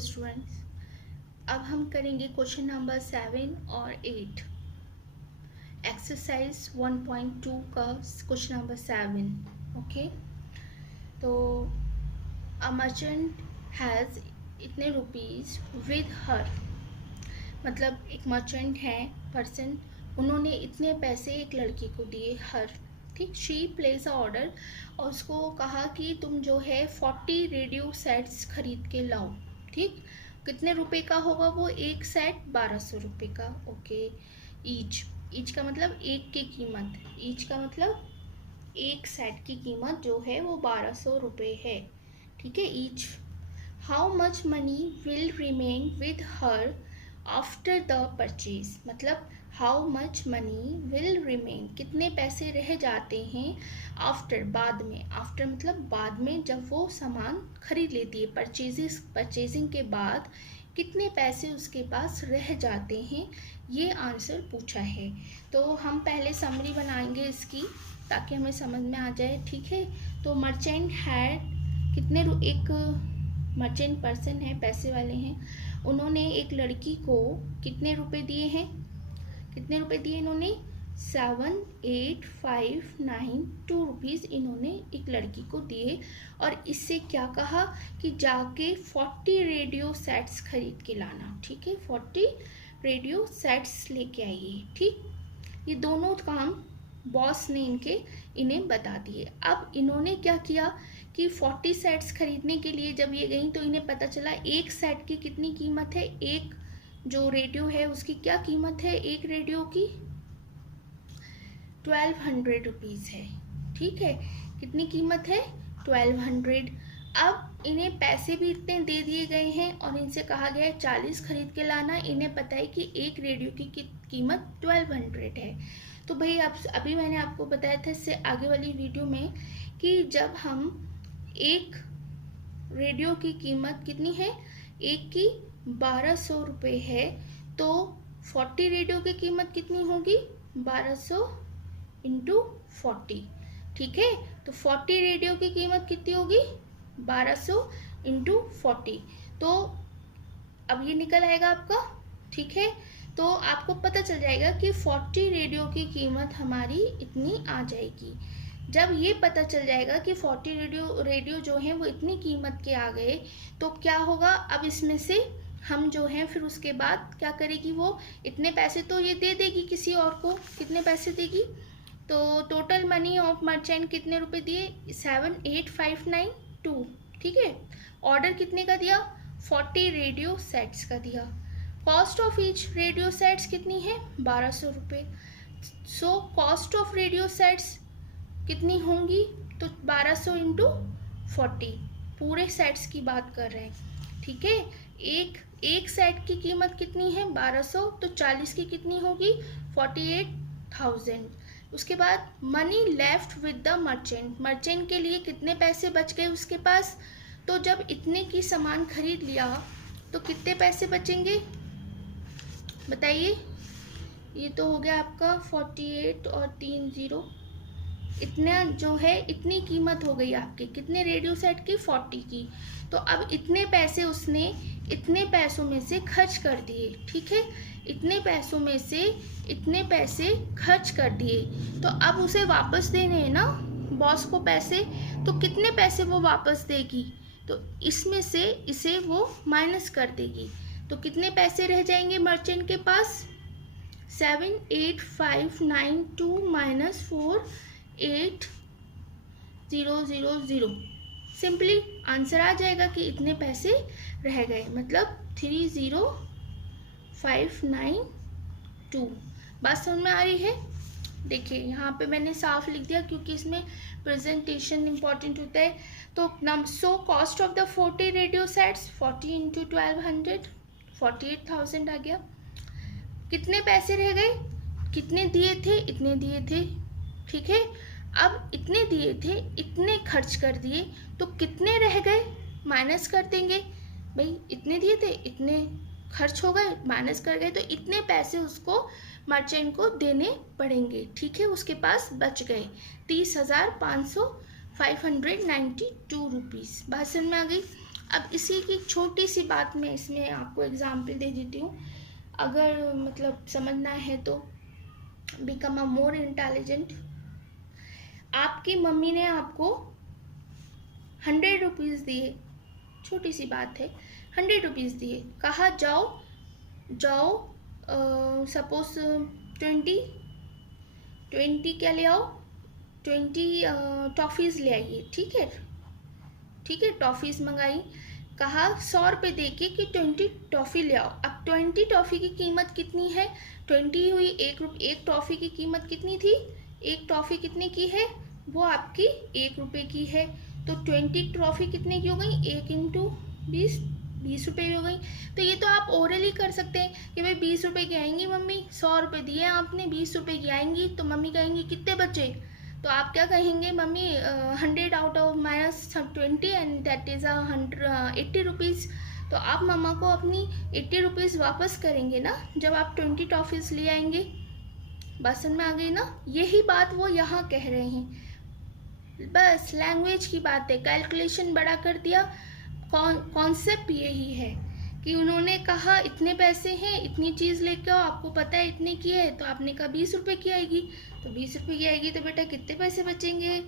Students, अब हम करेंगे क्वेश्चन नंबर 7 और 8 एक्सरसाइज 1.2 का क्वेश्चन नंबर 7। ओके, तो अ मर्चेंट हैज़ इतने रुपीज़ विद हर, मतलब एक मर्चेंट है पर्सन, उन्होंने इतने पैसे एक लड़की को दिए हर, ठीक। शी प्लेस अ ऑर्डर और उसको कहा कि तुम जो है 40 रेडियो सेट्स खरीद के लाओ, ठीक। कितने रुपए का होगा वो एक सेट? 1200 रुपये का। ओके, ईच का मतलब एक की कीमत, ईच का मतलब एक सेट की कीमत जो है वो 1200 रुपये है, ठीक है, each. How much money will remain with her after the purchase, मतलब how much money will remain, कितने पैसे रह जाते हैं आफ्टर, बाद में। आफ्टर मतलब बाद में, जब वो सामान खरीद लेती है, परचेजिंग के बाद कितने पैसे उसके पास रह जाते हैं, ये आंसर पूछा है। तो हम पहले समरी बनाएंगे इसकी ताकि हमें समझ में आ जाए, ठीक है। तो मर्चेंट हैड कितने, एक मर्चेंट पर्सन है, पैसे वाले हैं, उन्होंने एक लड़की को कितने रुपए दिए हैं, कितने रुपए दिए इन्होंने? 7,8,5,9,2 रुपीज़ इन्होंने एक लड़की को दिए। और इससे क्या कहा कि जाके 40 रेडियो सेट्स खरीद के लाना, ठीक है, 40 रेडियो सेट्स लेके आइए, ठीक। ये दोनों काम बॉस ने इन्हें बता दिए। अब इन्होंने क्या किया कि 40 सेट्स खरीदने के लिए जब ये गई तो इन्हें पता चला एक सेट की कितनी कीमत है, एक जो रेडियो है उसकी क्या कीमत है, एक रेडियो की 1200 रुपीज़ है, ठीक है। कितनी कीमत है? 1200। अब इन्हें पैसे भी इतने दे दिए गए हैं और इनसे कहा गया है 40 खरीद के लाना। इन्हें पता है कि एक रेडियो की कीमत 1200 है। तो भाई अभी मैंने आपको बताया था इससे आगे वाली वीडियो में कि जब हम एक रेडियो की कीमत कितनी है, एक की 1200 रुपये है, तो 40 रेडियो की कीमत कितनी होगी? 1200 इंटू 40, ठीक है। तो 40 रेडियो की कीमत कितनी होगी? 1200 इंटू 40। तो अब ये निकल आएगा आपका, ठीक है। तो आपको पता चल जाएगा कि 40 रेडियो की कीमत हमारी इतनी आ जाएगी। जब ये पता चल जाएगा कि 40 रेडियो जो हैं वो इतनी कीमत के आ गए, तो क्या होगा, अब इसमें से हम जो हैं फिर उसके बाद क्या करेगी, वो इतने पैसे तो ये दे देगी किसी और को, कितने पैसे देगी? तो टोटल मनी ऑफ मर्चेंट कितने रुपए दिए? 7,8,5,9,2, ठीक है। ऑर्डर कितने का दिया? 40 रेडियो सेट्स का दिया। Cost of each radio sets कितनी है? 1200 रुपये। So cost of radio sets कितनी होंगी? तो 1200 इंटू 40, पूरे सेट्स की बात कर रहे हैं, ठीक है। एक सेट की कीमत कितनी है? 1200, तो 40 की कितनी होगी? 48,000। उसके बाद money left with the merchant, merchant के लिए कितने पैसे बच गए उसके पास? तो जब इतने की सामान खरीद लिया तो कितने पैसे बचेंगे बताइए? ये तो हो गया आपका 48 और 3 0, इतना जो है इतनी कीमत हो गई आपके कितने रेडियो सेट की? 40 की। तो अब इतने पैसे उसने इतने पैसों में से खर्च कर दिए, ठीक है, इतने पैसों में से इतने पैसे खर्च कर दिए। तो अब उसे वापस देने हैं ना बॉस को पैसे, तो कितने पैसे वो वापस देगी? तो इसमें से इसे वो माइनस कर देगी। तो कितने पैसे रह जाएंगे मर्चेंट के पास? 7,8,5,9,2 माइनस 4,8,0,0,0। सिंपली आंसर आ जाएगा कि इतने पैसे रह गए, मतलब 30,592। बात समझ में आ रही है? देखिए यहाँ पे मैंने साफ लिख दिया क्योंकि इसमें प्रेजेंटेशन इंपॉर्टेंट होता है। तो so cost of the 40 radio sets 40 into 1200, 48,000 आ गया। कितने पैसे रह गए? कितने दिए थे? इतने दिए थे, ठीक है। अब इतने दिए थे, इतने खर्च कर दिए, तो कितने रह गए? माइनस कर देंगे भाई, इतने दिए थे, इतने खर्च हो गए, माइनस कर गए, तो इतने पैसे उसको मर्चेंट को देने पड़ेंगे, ठीक है। उसके पास बच गए 30,592 रुपीज़। बात समझ में आ गई? अब इसी की छोटी सी बात में इसमें आपको एग्जाम्पल दे देती हूँ, अगर मतलब समझना है तो। Become a more intelligent. आपकी मम्मी ने आपको 100 रुपीज़ दिए, छोटी सी बात है, 100 रुपीज़ दिए, कहा जाओ जाओ सपोज 20 क्या ले आओ, 20 टॉफ़ीज़ ले आइए, ठीक है, ठीक है, टॉफ़ीज़ मंगाई, कहा 100 रुपये दे के कि 20 टॉफ़ी ले आओ। अब 20 टॉफ़ी की कीमत कितनी है, 20 हुई, एक टॉफ़ी की कीमत कितनी थी, एक टॉफ़ी कितने की है, वो आपकी 1 रुपये की है। तो 20 टॉफ़ी कितने की हो गई, 1 इंटू 20 रुपये की हो गई। तो ये तो आप ओरली कर सकते हैं कि भाई 20 रुपये की आएंगी मम्मी, 100 रुपये दिए आपने, 20 रुपये की आएंगी, तो मम्मी कहेंगी कितने बचे, तो आप क्या कहेंगे, mummy 100 out of -20 and that is 80 rupees. तो आप मम्मा को अपनी 80 रुपीज़ वापस करेंगे ना जब आप 20 टॉफ़ीज़ ले आएंगे। बात समझ में आ गई ना, यही बात वो यहाँ कह रहे हैं। बस लैंग्वेज की बात है, कैलकुलेशन बड़ा कर दिया, कॉन्सेप्ट यही है कि उन्होंने कहा इतने पैसे हैं, इतनी चीज़ लेके आओ, आपको पता है इतने की है, तो आपने कहा 20 रुपये की आएगी, तो 20 रुपये की आएगी, तो बेटा कितने पैसे बचेंगे,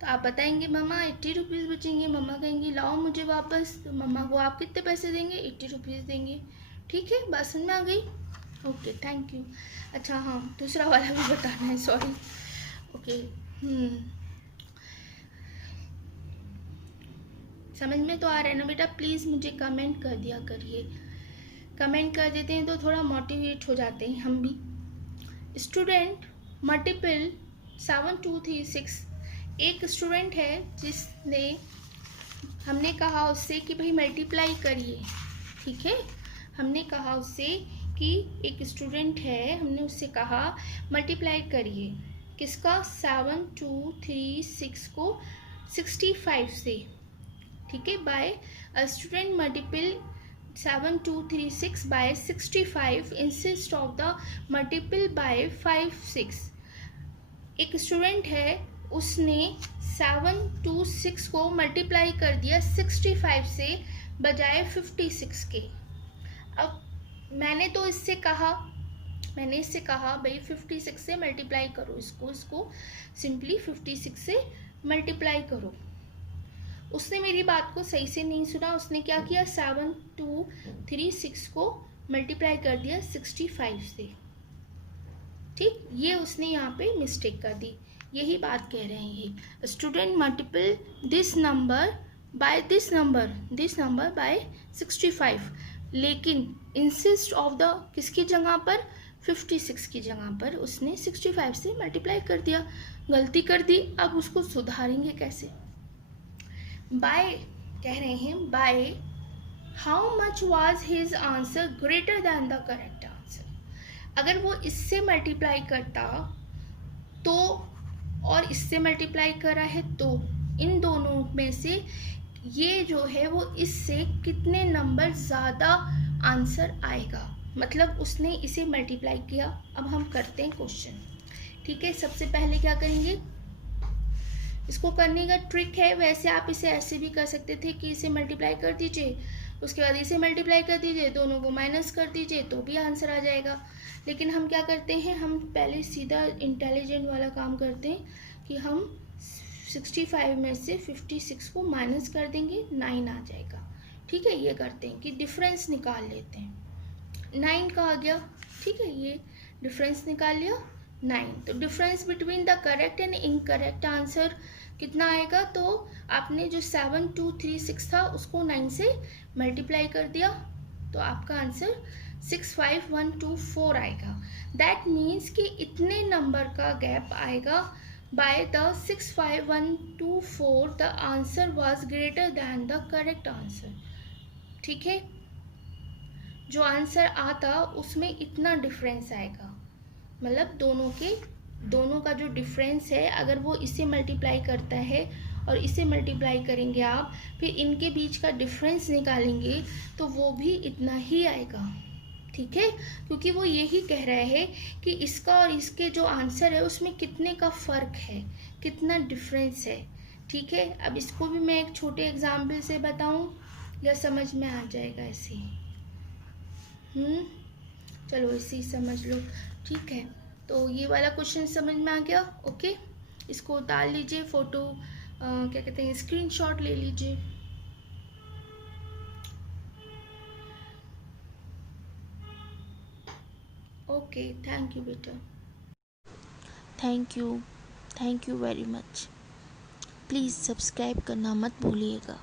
तो आप बताएंगे मम्मा 80 रुपीज़ बचेंगे। मम्मा कहेंगी लाओ मुझे वापस, तो मम्मा को आप कितने पैसे देंगे, 80 रुपीज़ देंगे। ठीक है, बात समझ में आ गई। Okay, thank you. अच्छा हाँ, दूसरा वाला भी बताना है, सॉरी। ओके, समझ में तो आ रहा है ना बेटा, प्लीज़ मुझे कमेंट कर दिया करिए, कमेंट कर देते हैं तो थोड़ा मोटिवेट हो जाते हैं हम भी। स्टूडेंट मल्टीपल 7 2 3 6, एक स्टूडेंट है जिसने, हमने कहा उससे कि भाई मल्टीप्लाई करिए, ठीक है, हमने कहा उससे कि एक स्टूडेंट है, हमने उससे कहा मल्टीप्लाई करिए, किसका, 7 2 3 6 को 65 से, ठीक है, by a student multiple 7 2 3 6 by 65 insist of the multiple by 5 6। एक स्टूडेंट है, उसने 7 2 6 को मल्टीप्लाई कर दिया 65 से बजाय 56 के। अब मैंने तो इससे कहा, भाई 56 से मल्टीप्लाई करो, इसको सिंपली 56 से मल्टीप्लाई करो। उसने मेरी बात को सही से नहीं सुना, उसने क्या किया, 7 2 3 6 को मल्टीप्लाई कर दिया 65 से, ठीक, ये उसने यहाँ पे मिस्टेक कर दी। यही बात कह रहे हैं, student multiple this number by this number by 65, लेकिन इंसिस्ट ऑफ द किसकी जगह पर, 56 की जगह पर उसने 65 से मल्टीप्लाई कर दिया, गलती कर दी। अब उसको सुधारेंगे कैसे, बाय कह रहे हैं, by how much was his answer greater than the correct answer. अगर वो इससे मल्टीप्लाई करता तो, और इससे मल्टीप्लाई करा है तो, इन दोनों में से ये जो है वो इससे कितने नंबर ज़्यादा आंसर आएगा, मतलब उसने इसे मल्टीप्लाई किया। अब हम करते हैं क्वेश्चन, ठीक है। सबसे पहले क्या करेंगे, इसको करने का ट्रिक है, वैसे आप इसे ऐसे भी कर सकते थे कि इसे मल्टीप्लाई कर दीजिए, उसके बाद इसे मल्टीप्लाई कर दीजिए, दोनों को माइनस कर दीजिए, तो भी आंसर आ जाएगा। लेकिन हम क्या करते हैं, हम पहले सीधा इंटेलिजेंट वाला काम करते हैं कि हम 65 में से 56 को माइनस कर देंगे, 9 आ जाएगा, ठीक है। ये करते हैं कि डिफरेंस निकाल लेते हैं, 9 का आ गया, ठीक है, ये डिफरेंस निकाल लिया 9। तो difference between the correct and incorrect answer कितना आएगा, तो आपने जो 7 2 3 6 था उसको 9 से मल्टीप्लाई कर दिया, तो आपका आंसर 65124 आएगा। दैट मीन्स कि इतने नंबर का गैप आएगा, by the 65124 the answer was greater than the correct answer, ठीक है। जो आंसर आता उसमें इतना डिफरेंस आएगा, मतलब दोनों का जो डिफरेंस है, अगर वो इसे मल्टीप्लाई करता है और इसे मल्टीप्लाई करेंगे आप, फिर इनके बीच का डिफरेंस निकालेंगे तो वो भी इतना ही आएगा, ठीक है। क्योंकि वो यही कह रहा है कि इसका और इसके जो आंसर है उसमें कितने का फ़र्क है, कितना डिफरेंस है, ठीक है। अब इसको भी मैं एक छोटे एग्जाम्पल से बताऊं, या समझ में आ जाएगा ऐसे? चलो इसी समझ लो, ठीक है। तो ये वाला क्वेश्चन समझ में आ गया, ओके। इसको उतार लीजिए फ़ोटो, क्या कहते हैं, स्क्रीनशॉट ले लीजिए। ओके, थैंक यू बेटा। Thank you very much. Please subscribe करना मत भूलिएगा।